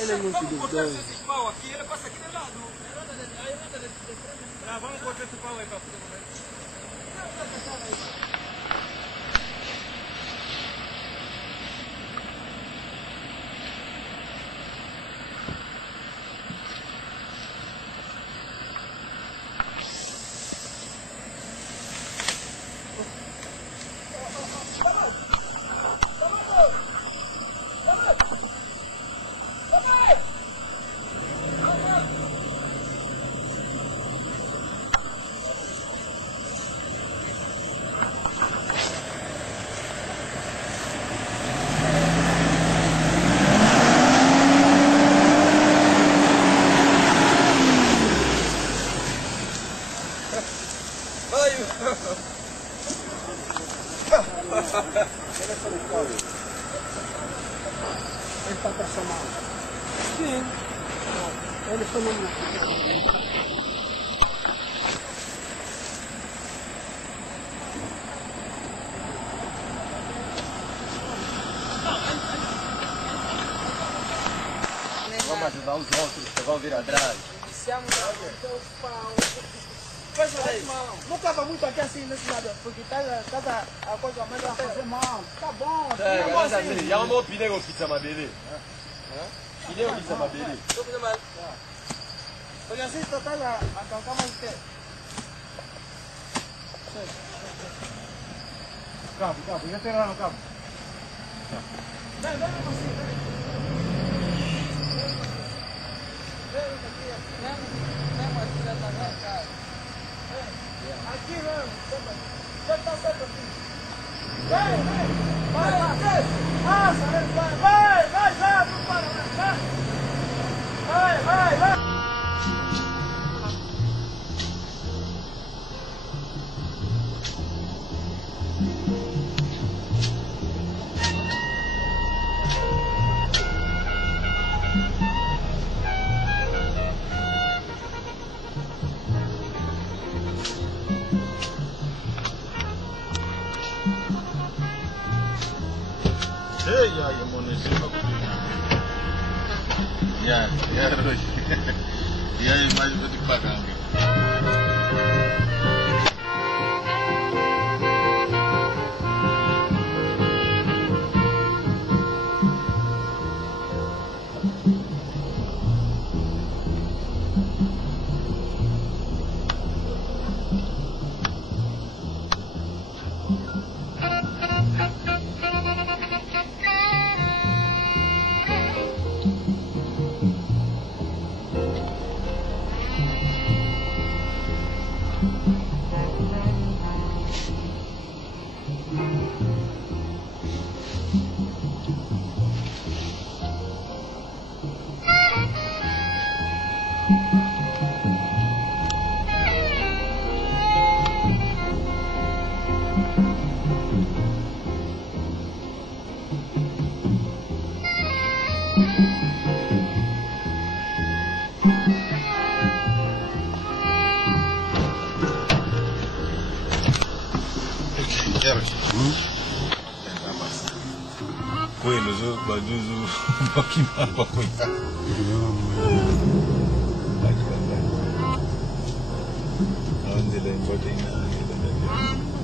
Ele é muito vamos cortar doido. esse pau aqui, ele passa aqui do lado. Vamos cortar esse pau aí para poder mover. Ele está passando mal. Sim. Ele foi no mar. Vamos ajudar os outros, que vão vir atrás. Não estava muito aqui assim nesse lado, porque está a coisa mais a fazer mal. Tá bom, É, mas assim, já uma opinião que pizza mabele. Opinião pizza mabele. olha assim, está a calcar mais o quê? Cabo, já tem lá no cabo. Vem, assim, aqui mesmo, você está certo aqui. Vai, não para, vai. Ya, monezima kupiga. Ya Roshi. Ya mais vou te pagar. Kweli zo baduzu bakima bakoita. Andele ngote ina